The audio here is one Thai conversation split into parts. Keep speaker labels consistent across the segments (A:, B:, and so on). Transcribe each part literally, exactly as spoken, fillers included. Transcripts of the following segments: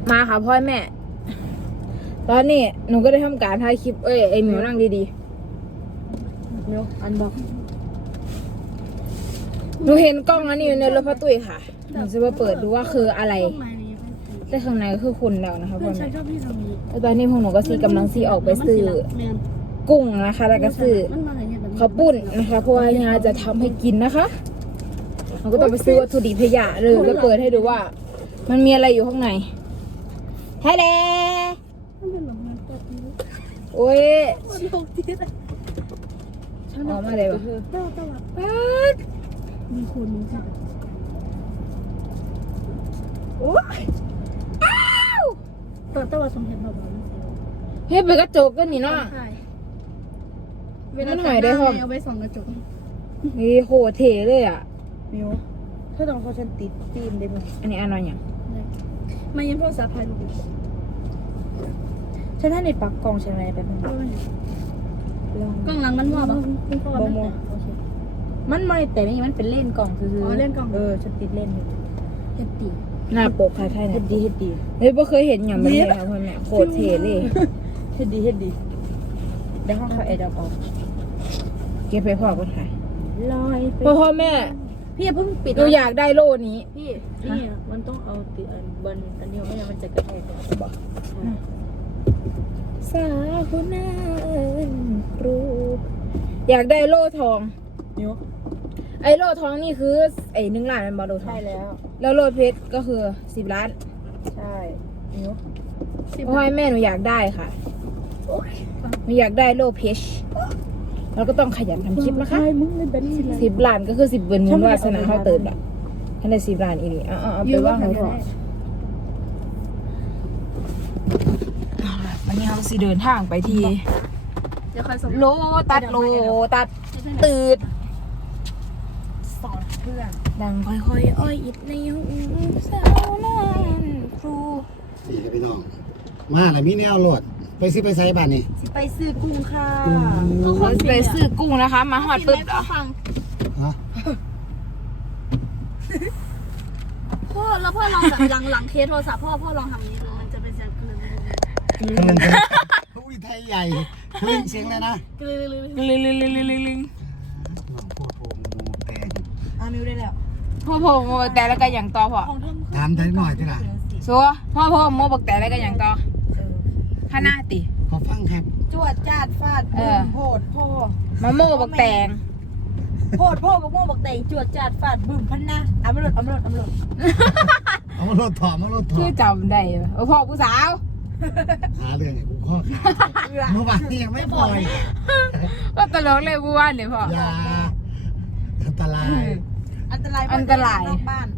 A: มาค่ะพ่อแม่ตอนนี้หนูก็ได้ทำการถ่ายคลิปเอ้ยไอหมิวนั่งดีๆหมิวอันบอกหนูเห็นกล้องอันนี้อยู่ในรถพ่อตุ้ยค่ะหนูจะมาเปิดดูว่าคืออะไรแต่ข้างในก็คือคุณแล้วนะคะพ่อแม่แล้วตอนนี้พวกหนูก็ซีกำลังซีออกไปซื้อกุ้งนะคะแล้วก็ซื้อข้าวปุ้นนะคะเพราะว่ายาจะทำให้กินนะคะเราก็ต้องไปซื้อวัตถุดิบพยะเลยก็เปิดให้ดูว่ามันมีอะไรอยู่ข้างในไฮเดโอ้ยออกมาเลยวะป๊าดมีคนมีคนโอ้ยอ้าวตอนตะวันสมเห็นแบบนี้เฮ้ยไปกระจกกันนี่เนาะมันหายได้หรอเอาไปส่องกระจกนี่โหเท่เลยอ่ะมิวถ้าต้องเขาฉันติดฟิล์มได้ไหมอันนี้อันนั้นยังมายังโทรศัพท์ถ่ายรูปฉันได้ในปักกล้องใช่ไหมแบบนี้กล้องหลังมันมั่วปะบ่มั่วมันไม่แต่นี่มันเป็นเล่นกล่องคืออ๋อเล่นกล่องเออฉันติดเล่นอยู่เฮ็ดดีหน้าปกใครๆเนี่ยเฮ็ดดีเฮ็ดดีเฮ้ยไม่เคยเห็นอย่างแบบนี้ครับพ่อแม่โคตรเท่เลยเฮ็ดดีเฮ็ดดีได้ห้องเขาแอร์ดับออกเก็บไปพ่อก็ถ่ายลอยพ่อพ่อแม่พี่เพิ่งปิดเราอยากได้โล่นี้พี่นี่มันต้องเอาติดอันบนอันนี้ไม่งั้นมันจะกระแทกกันบอกสาคุณนาครูอยากได้โล่ทองนิ้วไอ้โล่ทองนี่คือไอ้หนึ่งล้านมันบอลโล่ทองใช่แล้วแล้วโล่เพชรก็คือสิบล้านใช่นิ้วเพราะให้แม่หนูอยากได้ค่ะหนูอยากได้โล่เพชรเราก็ต้องขยันทำคลิปนะคะสิบล้านก็คือสิบเบิร์นมุนวาสนาเขาเติมละท่านได้สิบล้านอีนี่เอาเอาไปว่างเขาก่อนวันนี้เราสิเดินทางไปที่โลตัดโลตัดตืดสอนเพื่อนดังค่อยๆอ้อยอิดในหูสาวนั่นครู
B: นี่ครับพี่น้องมาแล้วมีแนวโหลดไปซื้อไปไซบ้านนี่
A: ไปซื้อกุ้งค่ะไปซื้อกุ้งนะคะมาหอดปึ๊บเหรอฮะ
C: พ่อแล้วพ่อลองแบบหลังหลังเคสโทรศัพท์พ่อพ่อลองทำนี้ดูมันจะเป็นเสียงกลืน
B: กลืนอุ้ยไทยใหญ่กลืนเสียงเลยนะ
C: กลืน
A: กลืนกลืนกลืนกลืนกลืน
B: น้องพ่อโพงโมแดง
A: อามิวได้แล้วพ่อโพงโมบักแต่แล้วก็อย่างต่อพ่อ
B: ถามได้หน่อยที่ไหน
A: ซัวพ่อโพงโมบักแต่แล้วก็อย่างต่อข้าหน้าติ
B: ขอฟังครับ
D: จวดจาดฟาดโพดพ่อ
A: มะโมบักแตง
D: โพดพ่อบักโม่บักแตงจวดจาดฟาดบึ้มพันนะเอามาหลดเอามาหลดเอามาหลด
B: เอามาหลดถอดมาหลดถอด
A: ชื่อจำได้เออพ่อผู้สาว
B: หาเรื่องไอ้กูข้อขาเมื่อวานนี้ยังไม่ปล่อย
A: ก็ตลกเลยผู้ว่าเนี่ยพ่อย
B: าอันตราย
D: อันตราย
A: อันตราย
D: นอกบ้าน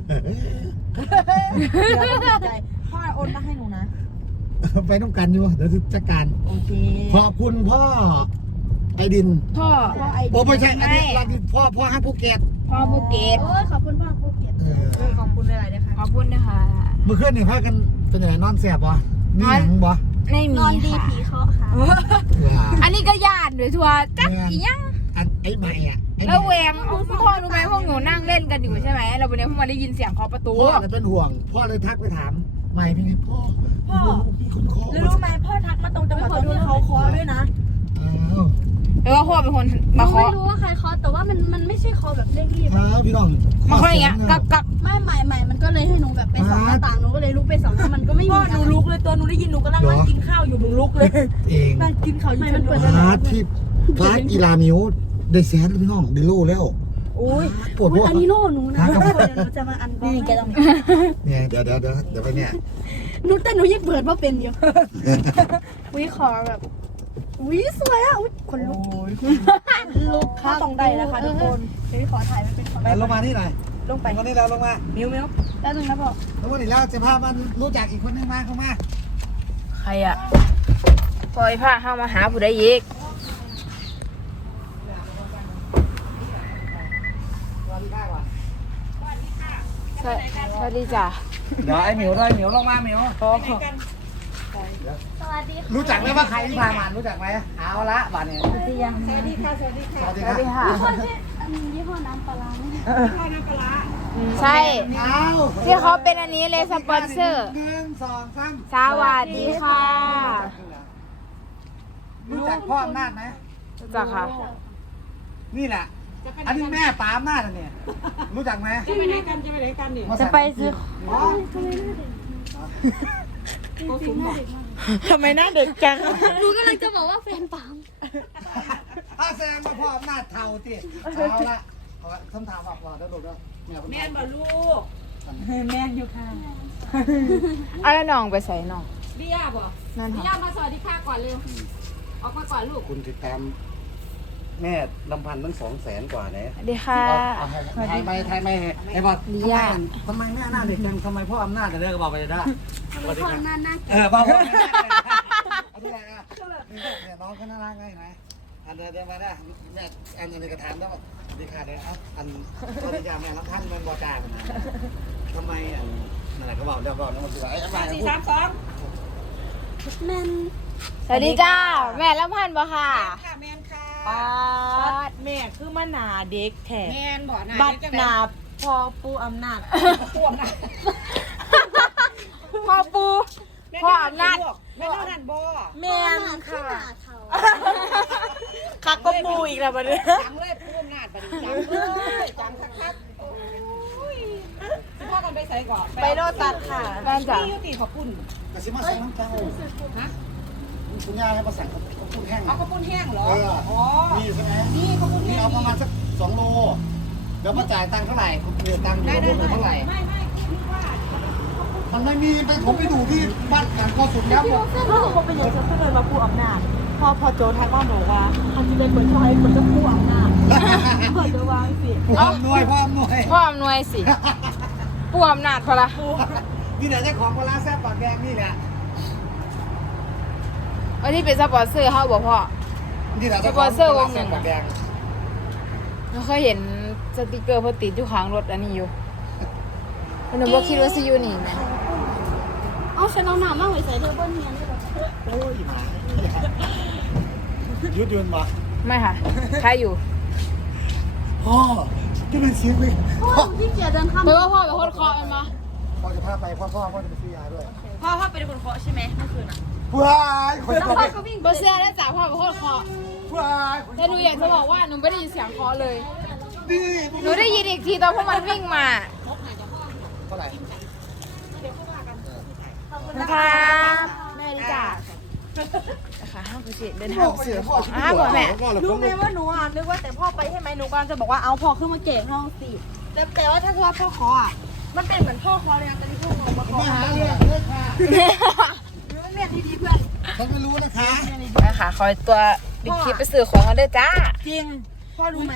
D: พ่อโอนมาให้หนูนะ
B: ไปต้องกันอยู่เดี๋ยวจัดการ
D: โอเค
B: ขอบคุณพ่อไอดิน
A: พ่อ
B: โอ้ไม่ใช่ไอดินพ่อพ่อฮักภูเก็ต
A: พ่อภูเก็ต
D: โอ้ยขอบคุณพ่อภูเก็ต
A: ขอบคุณอะไรนะคะขอบคุณนะคะ
B: เมื่อคืนเนี่ยพากันเป็นยังไงนอนแสบบ่นี่หยังบ่
A: ไม่มี
C: นอนดีผีเขาค่ะ
A: อันนี้ก็ญาติด้วยทัวร์จักอีหยัง
B: อันไอ้ใหม่อ่ะ
A: แล้วแหวงพ่อรู้ไหมพวกหนูนั่งเล่นกันอยู่ใช่ไหมเราวันนี้พวกมาได้ยินเสียงเคาะประตู
B: พ่อเลยเป็นห่วงพ่อเลยทักไปถามใหม่เป็นไงพ่อ
D: พ่อ
B: มีคนเคาะ
D: แล้วรู้ไหมพ่อทักมาตรงจังหวะที่เขาเคาะด้วยนะ
A: แล้วว่าพ่อเป็นคนมาเคาะ
C: ไม่รู้ว่าใครเคาะแต่ว่ามันมันไม่ใช่เคาะแบบเร่งรีบ
B: ครับพี่น้อง
A: มาเคาะอย่างเงี้ยกับกับ
C: ไม่ใหม่ใหม่มันก็เลยให้หนูแบบไปส่องหน้าต่างหนูก็เลยลุกไปส่องแล้วมันก็ไม่มี
D: พ่อหนูลุกเลยตัวหนูได้ยินหนูก็นั่งกินข้าวอยู่หนูลุกเลย
B: เอง
D: นั่งกินข้าวอยู่มันเปิด
B: พาร์ทที่พาร์ทกีฬามิวได้แสนพี่น้องได้โล่แล้ว
D: อุ้ย
B: ปวดหัว
C: อันนี้โล่หนูนะ
D: เดี๋ยวหนูจะมาอัน
C: นี่แกต้อง
B: เนี่ยเดี๋ยวเดี๋ยวเดี๋ยวเดี๋ยวไปเนี่ย
C: หนูแต่หนูยังเปิดว่าเป็นอยู่วิขอแบบวิสวยอ่ะคนลุก
D: ลุกข้าต้องได้นะคะทุกคนเดี๋ยวขอถ่ายมันเป็น
B: ไปลงมาที่ไหน
D: ลงไป
B: วันนี้เราลงมา
D: มิวมิวแป๊บนึงนะพ่อ
B: แล้ววันนี้เราจะพามันรู้จักอีกคนนึงมาเข้ามา
A: ใครอ่ะปล่อยผ้าเข้ามาหาผู้ใดอีกสวัสดีจ้ะ
B: เดี๋ยวไอ้หมิวด้วยหมิวลงมาหมิว
C: สวัสดี
B: รู้จักไหมว่าใครที่พามารู้จักไหมเอาละบ้านเนี่ย
D: สวัสดีค่ะสวัสดีค่ะสวัสดีค่ะ
B: สวัสดีค่ะ
C: ยี่ห้อน้ำปลา
D: ยี่ห้อน้ำปลา
A: ใช่ที่เขาเป็นอันนี้เลยสปอนเซอร์
B: หนึ่งสสองสาม
A: สวัสดีค่ะ
B: รู้จักพ่ออำนาจไหม
A: รู้จักค่ะ
B: นี่แหละ อันนี้แม่ป๋าอำนาจอะเนี่ยรู้จักไหม
D: จะไปไหนกันจะไปไหนกันนี่
A: จะไปซื้อ
B: อ๋อ
A: ทำไมหน้าเด็กจัง
C: หนูกำลังจะบอกว่าแฟนปาม
B: ถ้าแสดงว่าพ่ออำนาจเท่าที่เอาละเอาละคำถามบอกว่าเดี๋ยวดูด้วยแม่
D: แม่นบ่ลูกแม่นอยู่ค่ะ
A: เอาแล้วน้องไปใส่น้อง
D: เบียร์บ่
A: นั่น
D: เบี
A: ค่ะ
D: ยร์มาสวัสดีค่ะก่อนเร็วออกมาก่อนลูก
B: คุณติดตามแม่ลำพันธ์ตั้งสองแสนกว่าเนี่ย
A: สวัสดีค่ะ
B: ไทยไม่ไทยไม่ไอ้บอกทำไมทำไมแม่หน้าเด็กจังทำไมพ่ออำนาจจะเลิกก็บอกไปได้
C: ทำไมพ่อหน้าหน้า
B: เออบอกว่าเอาด้วยนะเนี่ยน้องเขาน่ารักไงไหมอันเดียวเดียวมาได้แม่อันนี้กระถามแล้วดีค่ะเดี๋ยวเอาอันตอนนี้ยาแม่รับท่านมันบอจ่านะทำไมอันนั่นแหละก็บอกเดี๋ยวบอกน้องมันคือไอ้อะไร
D: สี่สามสอง
C: แม่น
A: สวัสดีจ้า แม่ลำพันธ์บ่ค่ะ
D: ค่ะแม่นค่ะ
A: ปาดแม่คือมาหนาเด็กแท้
D: แม่นบ่หน้า
A: บัด
D: เด็กจัง
A: ห
D: ได๋
A: นาพอปูอำนาจ
D: พ่วงนะ
A: พอปูพ่ออำนาจ
D: แม่เท่านั้นบ่
A: แม่น
C: ขึ้น
A: ค่ะ
C: หน้าเขา
A: คักก็ปูอีกแล้วบัดนี้
D: จังเลยพ่วงนาดบัดนี้จังเลยจังคักๆโอ้ยสิพากันไปใส่ก่อน
A: ไปโรตัสค่ะแม่นจ้ะ
D: พี่ยุติขอบคุณ
B: กระซิบมาสั่งน้ำเจ้า
D: นะ
B: คุณย่าให้มาสั่งข้าวปุ้นแห้ง
D: เอาข้าวปุ้นแห้งเหรอ
B: เออ
D: อ๋อ
B: มีใช่ไหม
D: นี่ข้าวปุ้น
B: นี่
D: แห้ง
B: เอาประมาณสักสองโลเดี๋ยวมาจ่ายตังค์เท่าไหร่คุณเดือตังค์อยู่รวมกันเท่าไหร่
D: ไม่ไม่คิดว่า
B: มันไม่มีไปผมไปดูที่บ้านกันก็สุดแล้วหมด
A: ก็คือผมเป็นอย่างฉันก็เลยมาปูอำนาจพอพอโจทักมาบอกว่าทำที่เป็นคนชอยคนจะปูอำนาจเปิดจะวางสิ
B: พ่ออำนวยพ่ออำนวย
A: พ่ออำนวยสิปูอำนาจพอละ
B: นี่แหละเจ้าของปลาร้าแซ่บปากแดงนี่แหละ
A: วันที่เป็นสปอนเซอร์เขาบอกพ่อ
B: นี่แหละเจ้าของปลาร้าแซ่บปากแดง
A: เราเคยเห็นสติกเกอร์เพอติดอยู่ข้างรถอันนี้อยู่หนูบอกคิดว่าซิอยูนี่ไหม
C: เอาฉันเอาหนามากไว้ใส่เธอบนเฮียนได้ปะ
B: โอ้ยมายุดยืนมา
A: ไม่ค่ะใครอยู่
B: พ่อที่เป็นเสียงเลย
C: พ่อพี่เกียจเดินข้าม
A: แปลว่าพ่อเป็นคนเคาะมันมา
B: พ่อจะพาไปพ่อพ่อพ่อจะไปซื้อยาด้วย
A: พ่อพ่อเป็นคนเคาะใช่ไหมเมื่อคืนอ่ะ
B: ว้ายคน
C: แล้ว
B: จะ
C: พ่
B: ไป
C: อก็วิ่ง
A: บอเสื้อแล้วจ้าพ่อเป็นคนเคาะ
B: ว้ายคน
A: แต่หนูอยากจะบอกว่าหนูไม่ได้ยินเสียงเคาะเลย
B: ดี
A: หนูได้ยินอีกทีตอนพวกมันวิ่งมา
B: เท่าไหร่
A: นะคะแม่ดีจ้านะคะห้ามไปสิเดินทางเสือของอ้าวแม่
C: รู้ไหมว่าหนูอ่ะนึกว่าแต่พ่อไปใช่ไหมหนูกำลังจะบอกว่าเอาพ่อขึ้นมาเก็บห้องสิแต่แต่ว่าถ้าว่าพ่อคออ่ะมันเป็นเหมือนพ่อคอเลยนะแต่ที่พ่อคอมาคอ
B: มาหาเรื่องเลยค่ะ
C: มันเรียนดีๆเพื่อน
B: ฉันไม่รู้นะคะ
A: นะคะคอยตัวบิ๊กคิปไปซื้อของกันด้วยจ้า
C: จริงพ่อรู้ไหม